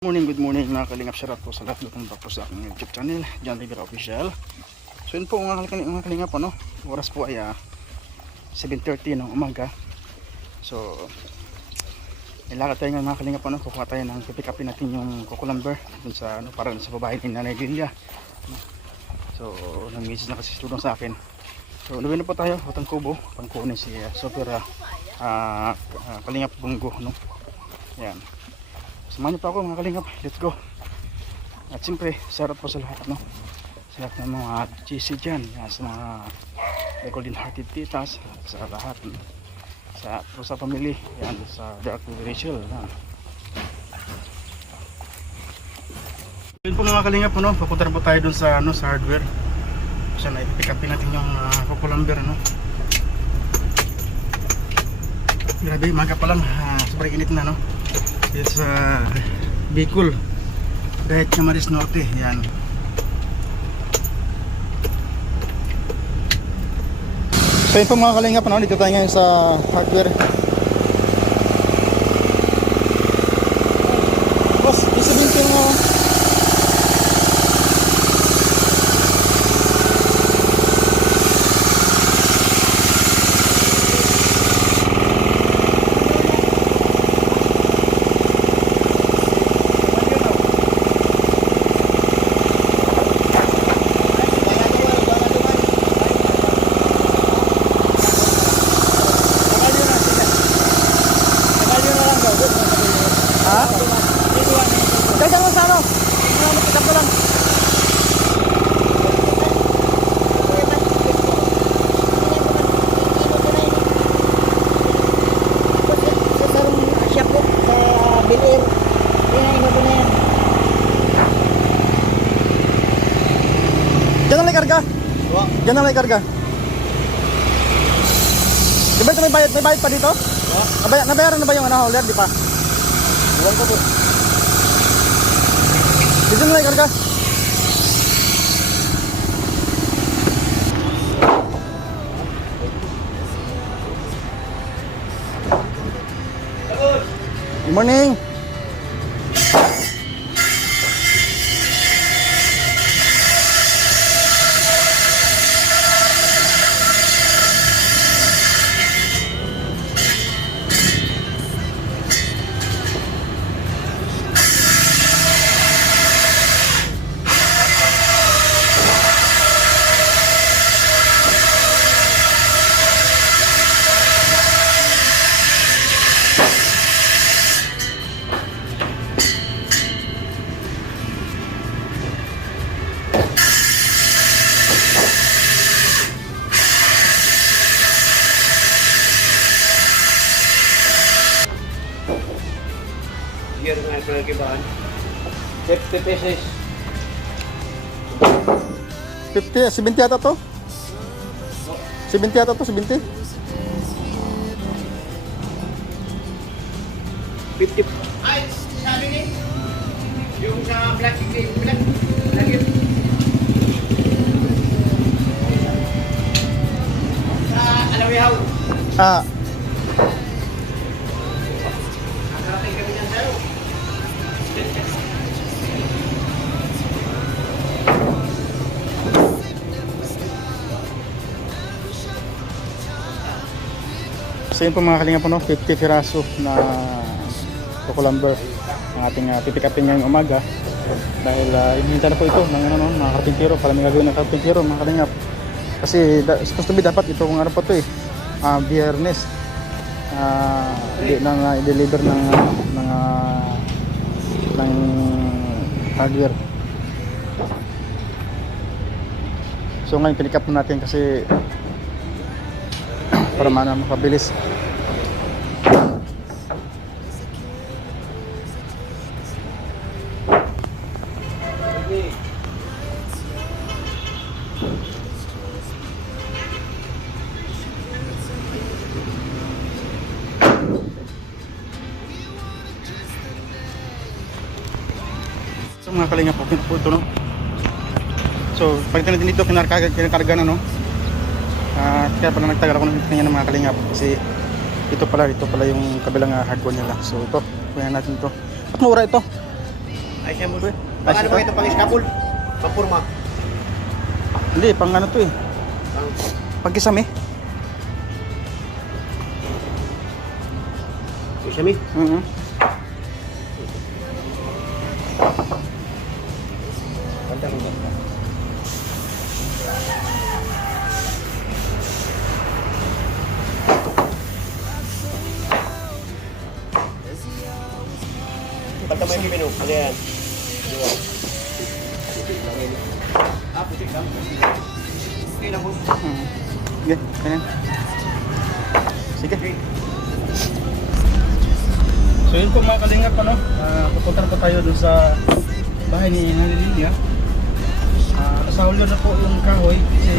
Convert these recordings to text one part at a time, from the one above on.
Good morning mga kalingap, shoutout po sa lahat ng po sa aking YouTube channel, John Rivera Official. So yun po mga kalingap, ano, oras po ay 7:30 ng umaga. So ilakad tayo nga mga kalingap, ano, kukuha tayo ng pick upin natin yung cucumber dun sa, ano, para sa babae ni Nanay Lilia. So nag-message na kasi student sa akin. So luwi na po tayo, utang kubo, pangkunin si super kalingap bunggo, no? Yan. Samahan niyo pa ako mga kalingap, let's go. At siyempre, sarap po sa lahat, no? Sa lahat ng mga GC dyan, sa mga golden hearted titas, sa lahat, no? sa family, yan, sa Dark Rachel, yan. Yun po mga kalingap, no? Papunta po tayo dun sa, ano, sa hardware. Sana ipipick upin natin yung cucumber, no? Grabe, maga pa lang, sobrang init na, no? It's Bicol dahil Camarines Norte, yan. So yun po mga kalingap, no? Dito tayo ngayon sa hardware. Boss, isabihin ko mo. Diyan na may karga. Diba ito may bayad pa dito? Nabayaran na ba yung holder, di pa? Wala pa po. Dito na may karga. Good morning. Year nga sa kibahan. 60 pesos. 50, 70 yata to? 70 yata to, 70? 50. Ay, sabi ni yung sa black lagi. Sa Alawihaw. Nakarating kami dyan sa'yo. So yun po mga kalingap, no? 50 piraso na cucumber ang ating pipick upin ngayong umaga dahil hinihintay na po ito ng mga karpintero para may gagawin ng karpintero mga kalingap kasi supposed to be dapat ito kung ano pa ito Biyernes i-deliver ng hardware. So ngayon pick up natin kasi para makabilis. So mga kalingap po ito, no? So pagkita natin dito kinakarga na, no? Kaya pala nagtagal ako ng kanya ng mga kalingap kasi ito pala yung kabilang hardware nila. So ito, kunin natin ito. At mura ito. Ay, siya mo. Ay, Pang ano siya ba to? ito? Pang iskapul? Pang purma? Hindi, pang ano to eh. Pang... Pagkisame. Yung siya, mi? Ganda rin ba? Pagka may kibino, ano yan? Ah, putik lang. Okay lang po. Sige, ganyan. Sige. So yun po mga kalingap, ano, pupunta po tayo dun sa bahay ni Lilia. Nasa ulo na po yung kahoy kasi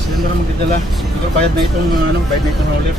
sila na magdadala. Siguro bayad na itong bayad na itong hauler.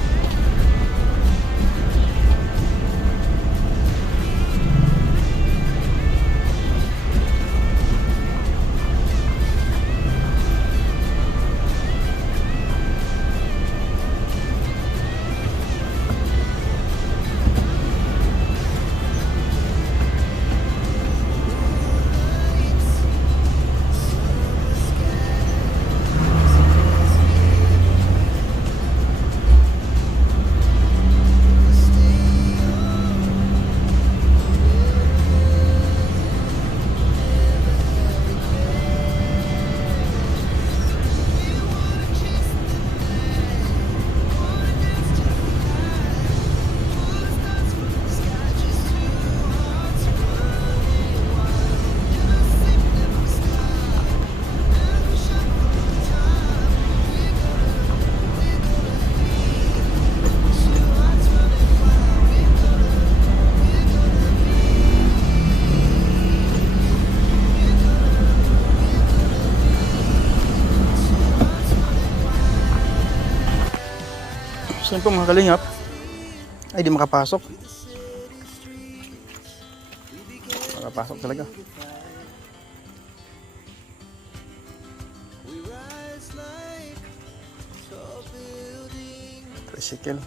So yun po mga kalingap, ay di makapasok. Makapasok talaga. Tricycle.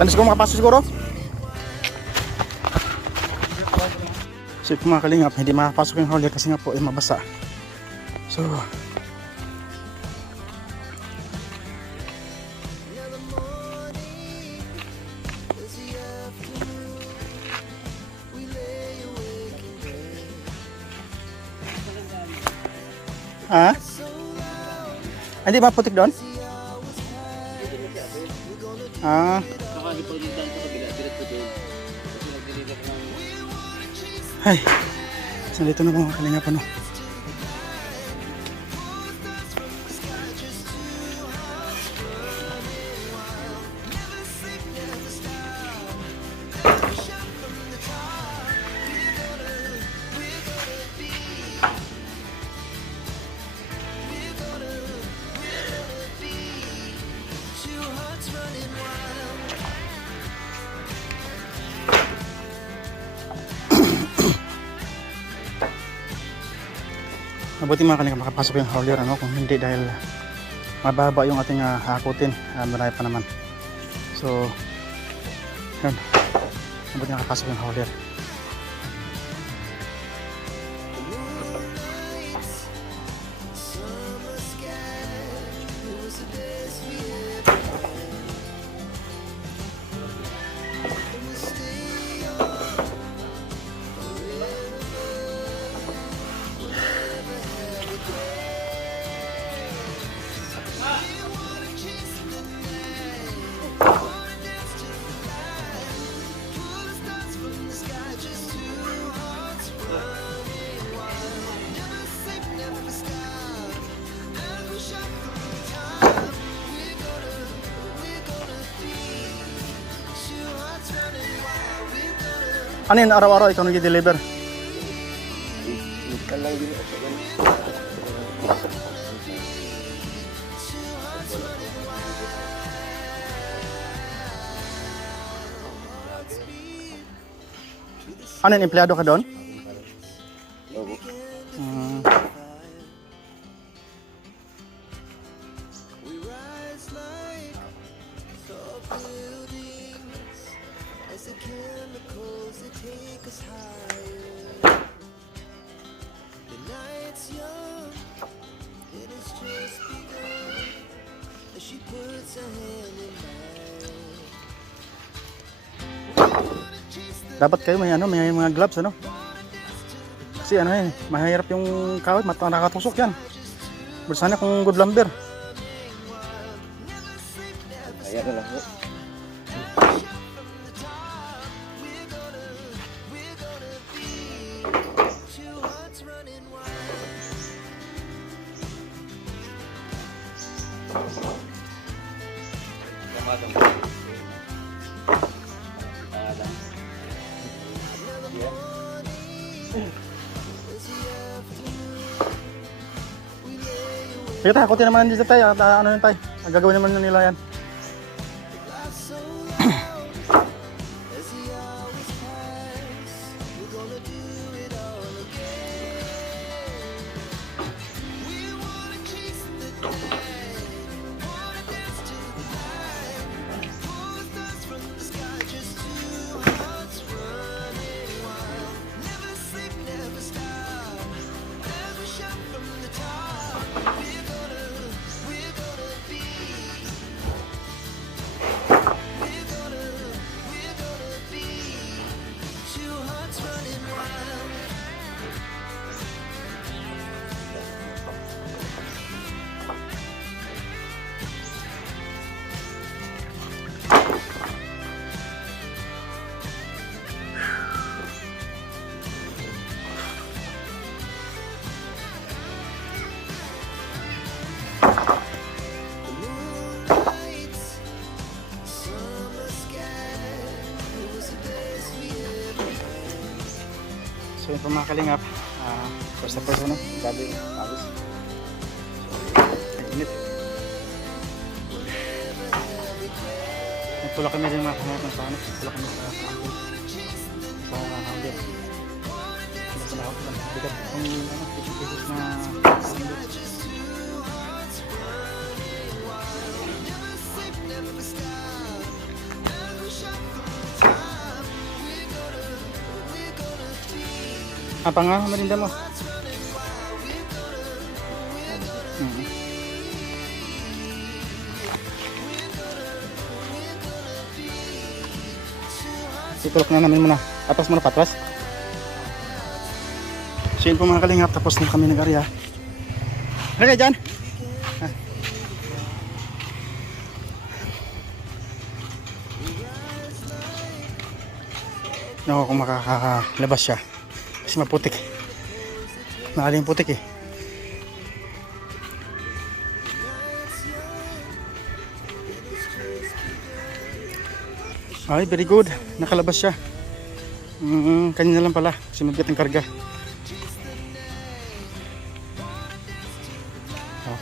Tanis ko makapasok siguro? So ito mga kalingap, hindi makapasok yung hauler kasi nga po ay mabasa. So ha? Hindi ba putik doon? Ah. Ay, so dito na po mga kalingap, ano. Mabuti mga kalingap makapasok yung hauler, ano, kung hindi dahil mababa yung ating hakutin, marami pa naman. So yun, mabuti nakapasok yung hauler. Ano yun, araw-araw ikaw nag-deliver? Minsan lang din ako yan. Ano yun, empleyado ka doon? Oo. Hmm. Dapat kayo may ano, may mga gloves ano. Kasi ano eh, mahirap yung kawit, nakakatusok yan. Sana kung good lumber. Ayan na lang po. Kamadang. Kamadang. Sige tayo, kunti naman dito tayo. Ano yun tayo? Gagawin naman nila yan. So yun po mga kalingap, first na person gabi tapos init. Nagtulak kami din mga kalingap ng sana, nagtulak kami sa hangin sa hangin. Nagtulak ako lang, bigat kung pieces na hangin. Apa nga, merinda mo? Itulok na namin muna. Atas muna, patras. So yun po mga kalingap, tapos na kami nag-area. Halika dyan! Naku, kung makakalabas siya. Kasi maputik. Nakaling putik eh. Ay, very good. Nakalabas siya. Kanina lang pala. Kasi mabigat ang karga.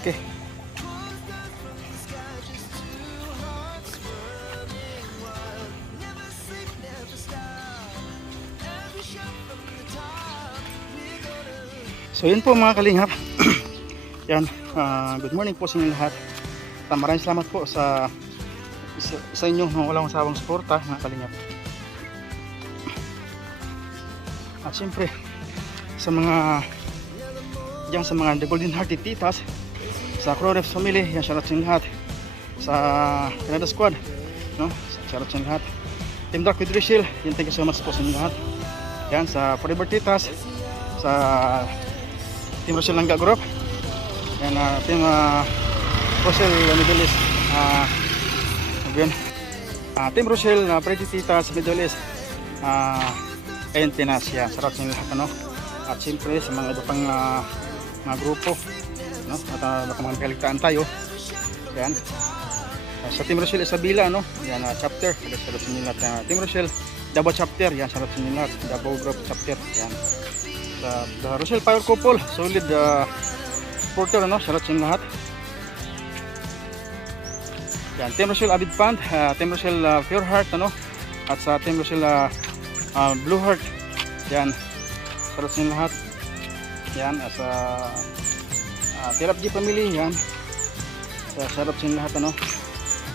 Okay. So yun po mga kalingap. Yan, good morning po sa inyo lahat. Maraming salamat po sa inyo ng walang sawang suporta mga kalingap. At siyempre sa mga diyan sa mga The Golden Hearted Titas, sa Crorefs family, yan, shoutout sa inyo lahat. Sa Canada Squad, no? Shoutout sa inyo lahat. Team Dark with Rachel, yan, thank you so much po sa inyo lahat. Yan, sa Forever Titas, sa Team Rochelle Langga Group, yan, Team Rochelle Middle East, Team Rochelle Pretty Titas Middle East, and Pinasya. Sarap sa lahat, ano? At siyempre sa mga iba pang mga grupo, no? At baka magkaligtaan tayo. Yan, sa Team Rochelle Isabela, no? Yan, chapter, sarap sa nila at Team Rochelle Davao chapter, yan, shoutout sa inyo lahat. Davao Group chapter, yan. Sa the Rochelle Power Couple, solid supporter, ano, shoutout sa inyo lahat. Yan, Team Rochelle Avid Fund, Team Rochelle Pure Heart, ano, at sa Team Rochelle Blue Heart, yan, shoutout sa inyo lahat. Yan, at sa Tirap G Family, yan, shoutout sa inyo lahat, ano.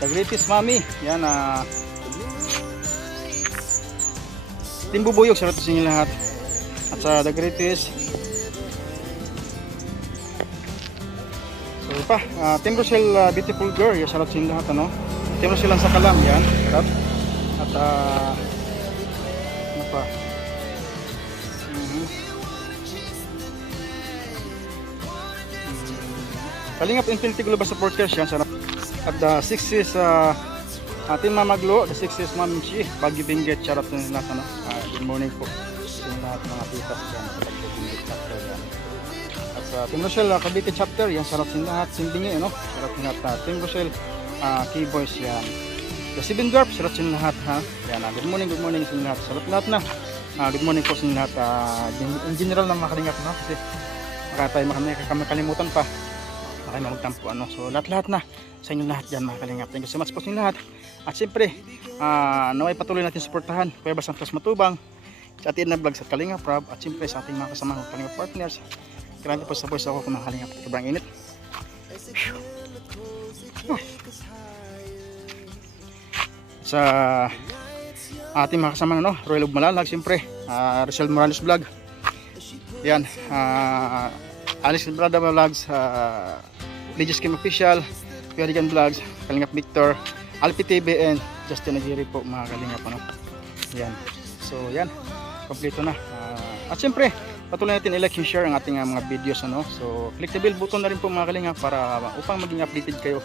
The Greatest Mami, yan, Team Bubuyog, shoutout sa inyo lahat. At sa The Greatest, so pa, Team Rochelle Beautiful Girl, yan, shoutout sa inyo lahat, ano. Team Rochelle sa Kalam, yan, shoutout. At ano pa, Kalingap Infinity Global Supporters, yan, shoutout. At the 6 is Team Mamaglo, the 6 is Ma'am Chi, Baguio Benguet, shoutout sa inyo lahat, ano. Good morning po sa inyo lahat mga titas dyan sa Baguio Benguet chapter, yan. At sa Team Rochelle Cavite chapter, yan, shoutout sa inyo lahat. Simbingi, ano, shoutout sa inyo lahat. Team Rochelle Keyboys, yan. The 7 Dwarf, shoutout sa inyo lahat, ha. Yan, good morning sa inyo lahat. Shoutout lahat na. Good morning po sa inyo lahat. In general na mga kalingap, no, kasi baka tayo makalimutan pa. Baka magtampo, ano. So lahat na sa inyo lahat dyan mga kalingap. Thank you so much po sa inyo lahat. At siyempre, naway patuloy natin suportahan Kuya Bas Santos Matubang, sa atin na vlog sa Kalingap Rob, at siyempre sa ating mga kasama ng Kalingap partners. Grabe po sa voice ako kung mga kalingap. Sobrang init. Sa ating mga kasama, no, Royal of Malalag, siyempre Rizal Morales Vlog, yan, Alice Brada Vlogs, Legis Kim Official, Piarigan Vlogs, Kalingap Victor, Alpi TV, and Justin Nagiri po mga kalingap, ano. Yan, so yan, kompleto na. At siyempre patuloy natin i-like and share ang ating mga videos, ano. So click the bell button na rin po mga kalingap para upang maging updated kayo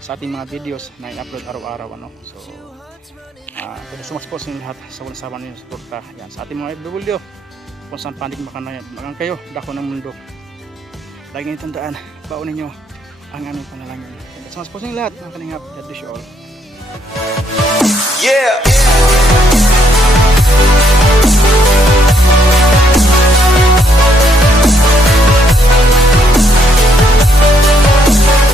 sa ating mga videos na i-upload araw-araw, ano. So thank you so much po sa inyo lahat sa walang sawa ninyo suporta, yan, sa ating mga FW kung saan panig makan kayo dako ng mundo. Lagi nyo tandaan, baon ninyo ang aming panalangin. Thank you so much po sa inyo lahat mga kalingap. God bless you all. Yeah.